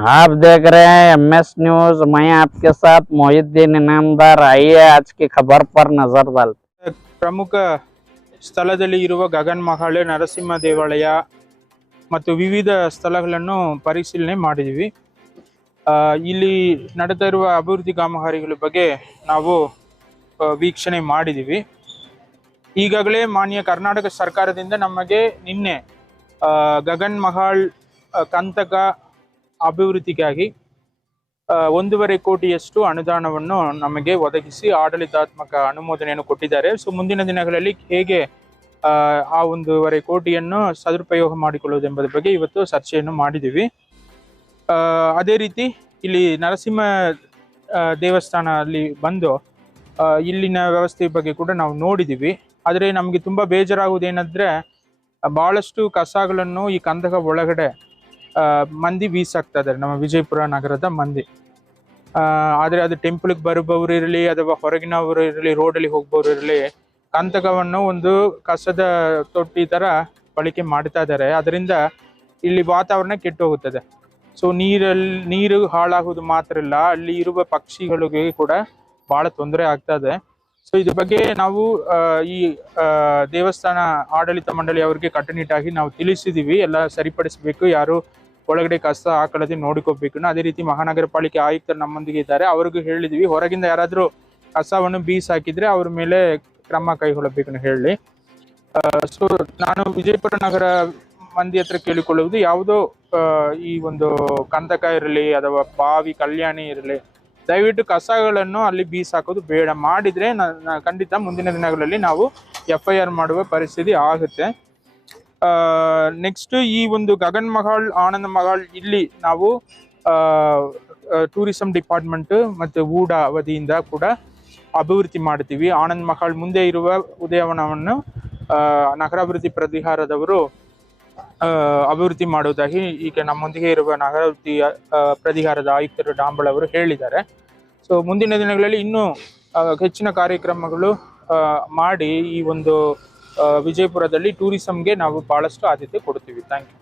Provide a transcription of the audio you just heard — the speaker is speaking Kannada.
आप देख रहे हैं MS न्यूज। मैं आपके साथ मोहिद्दीन इनामदार। आइए आज की खबर पर नजर डालते। ಪ್ರಮುಖ ಸ್ಥಳದಲ್ಲಿ ಇರುವ ಗಗನ್ ಮಹಾಳೆ ನರಸಿಂಹ ದೇವಾಲಯ ಮತ್ತು ವಿವಿಧ ಸ್ಥಳಗಳನ್ನು ಪರಿಶೀಲನೆ ಮಾಡಿದ್ವಿ. ಇಲ್ಲಿ ನಡೆದ ಇರುವ ಅಭಿವೃದ್ಧಿ ಕಾಮಗಾರಿಗಳ ಬಗ್ಗೆ ನಾವು ವೀಕ್ಷಣೆ ಮಾಡಿದ್ವಿ. ಈಗಾಗಲೇ ಮಾನ್ಯ ಕರ್ನಾಟಕ ಸರ್ಕಾರದಿಂದ ನಮಗೆ ನಿನ್ನೆ ಗಗನ್ ಮಹಾಳ್ ಕಂತಕ ಅಭಿವೃದ್ಧಿಗಾಗಿ 1.5 ಕೋಟಿಯಷ್ಟು ಅನುದಾನವನ್ನು ನಮಗೆ ಒದಗಿಸಿ ಆಡಳಿತಾತ್ಮಕ ಅನುಮೋದನೆಯನ್ನು ಕೊಟ್ಟಿದ್ದಾರೆ. ಸೊ ಮುಂದಿನ ದಿನಗಳಲ್ಲಿ ಹೇಗೆ ಆ 1.5 ಕೋಟಿಯನ್ನು ಸದುಪಯೋಗ ಮಾಡಿಕೊಳ್ಳುವುದೆಂಬುದರ ಬಗ್ಗೆ ಇವತ್ತು ಚರ್ಚೆಯನ್ನು ಮಾಡಿದ್ದೀವಿ. ಅದೇ ರೀತಿ ಇಲ್ಲಿ ನರಸಿಂಹ ದೇವಸ್ಥಾನ ಅಲ್ಲಿ ಬಂದು ಇಲ್ಲಿನ ವ್ಯವಸ್ಥೆ ಬಗ್ಗೆ ಕೂಡ ನಾವು ನೋಡಿದ್ದೀವಿ. ಆದರೆ ನಮಗೆ ತುಂಬ ಬೇಜಾರಾಗುವುದೇನೆಂದರೆ ಭಾಳಷ್ಟು ಕಸಗಳನ್ನು ಈ ಕಂದಕ ಒಳಗಡೆ ಮಂದಿ ಬೀಸಾಕ್ತಾ ಇದ್ದಾರೆ, ನಮ್ಮ ವಿಜಯಪುರ ನಗರದ ಮಂದಿ. ಆದರೆ ಅದು ಟೆಂಪಲ್ಗೆ ಬರುವವರು ಇರಲಿ ಅಥವಾ ಹೊರಗಿನವರು ಇರಲಿ, ರೋಡಲ್ಲಿ ಹೋಗುವವರು ಇರಲಿ, ಕಂತಕವನ್ನು ಒಂದು ಕಸದ ತೊಟ್ಟಿ ಥರ ಬಳಕೆ ಮಾಡ್ತಾ ಇದ್ದಾರೆ. ಅದರಿಂದ ಇಲ್ಲಿ ವಾತಾವರಣ ಕೆಟ್ಟು ಹೋಗುತ್ತದೆ. ಸೊ ನೀರು ಹಾಳಾಗುವುದು ಮಾತ್ರ ಇಲ್ಲ, ಅಲ್ಲಿ ಇರುವ ಪಕ್ಷಿಗಳಿಗೆ ಕೂಡ ಭಾಳ ತೊಂದರೆ ಆಗ್ತದೆ. ಸೊ ಇದ್ರ ಬಗ್ಗೆ ನಾವು ಈ ದೇವಸ್ಥಾನ ಆಡಳಿತ ಮಂಡಳಿ ಅವರಿಗೆ ಕಟ್ಟುನಿಟ್ಟಾಗಿ ನಾವು ತಿಳಿಸಿದ್ದೀವಿ. ಎಲ್ಲ ಸರಿಪಡಿಸಬೇಕು, ಯಾರು ಒಳಗಡೆ ಕಸ ಹಾಕಳದೆ ನೋಡಿಕೋಬೇಕು. ಅದೇ ರೀತಿ ಮಹಾನಗರ ಪಾಲಿಕೆ ಆಯುಕ್ತರು ನಮ್ಮೊಂದಿಗೆ ಇದ್ದಾರೆ, ಅವ್ರಿಗೂ ಹೇಳಿದ್ವಿ ಹೊರಗಿಂದ ಯಾರಾದರೂ ಕಸವನ್ನು ಬೀಸಾಕಿದ್ರೆ ಅವ್ರ ಮೇಲೆ ಕ್ರಮ ಕೈಗೊಳ್ಳಬೇಕನ್ನು ಹೇಳಿ. ಸೊ ನಾನು ವಿಜಯಪುರ ನಗರ ಮಂದಿ ಹತ್ರ ಕೇಳಿಕೊಳ್ಳುವುದು, ಯಾವುದೋ ಈ ಒಂದು ಕಂದಕ ಇರಲಿ ಅಥವಾ ಬಾವಿ ಕಲ್ಯಾಣಿ ಇರಲಿ, ದಯವಿಟ್ಟು ಕಸಗಳನ್ನು ಅಲ್ಲಿ ಬೀಸಾಕೋದು ಬೇಡ. ಮಾಡಿದ್ರೆ ಖಂಡಿತ ಮುಂದಿನ ದಿನಗಳಲ್ಲಿ ನಾವು FIR ಮಾಡುವ ಪರಿಸ್ಥಿತಿ ಆಗುತ್ತೆ. ನೆಕ್ಸ್ಟ್ ಈ ಒಂದು ಗಗನ್ ಮಹಾಳ್, ಆನಂದ್ ಮಹಾಳ್ ಇಲ್ಲಿ ನಾವು ಟೂರಿಸಂ ಡಿಪಾರ್ಟ್ಮೆಂಟ್ ಮತ್ತು ಊಡ ಅವಧಿಯಿಂದ ಕೂಡ ಅಭಿವೃದ್ಧಿ ಮಾಡ್ತೀವಿ. ಆನಂದ್ ಮಹಾಳ್ ಮುಂದೆ ಇರುವ ಉದ್ಯಾನವನವನ್ನು ನಗರಾಭಿವೃದ್ಧಿ ಪ್ರಾಧಿಕಾರದವರು ಅಭಿವೃದ್ಧಿ ಮಾಡುವುದಾಗಿ ಈಗ ನಮ್ಮೊಂದಿಗೆ ಇರುವ ನಗರಾಭಿವೃದ್ಧಿ ಪ್ರಾಧಿಕಾರದ ಆಯುಕ್ತರು ಡಾಂಬಳ್ ಅವರು ಹೇಳಿದ್ದಾರೆ. ಸೊ ಮುಂದಿನ ದಿನಗಳಲ್ಲಿ ಇನ್ನೂ ಹೆಚ್ಚಿನ ಕಾರ್ಯಕ್ರಮಗಳು ಮಾಡಿ ಈ ಒಂದು ವಿಜಯಪುರದಲ್ಲಿ ಟೂರಿಸಂಗೆ ನಾವು ಬಹಳಷ್ಟು ಆದ್ಯತೆ ಕೊಡ್ತೀವಿ. Thank you.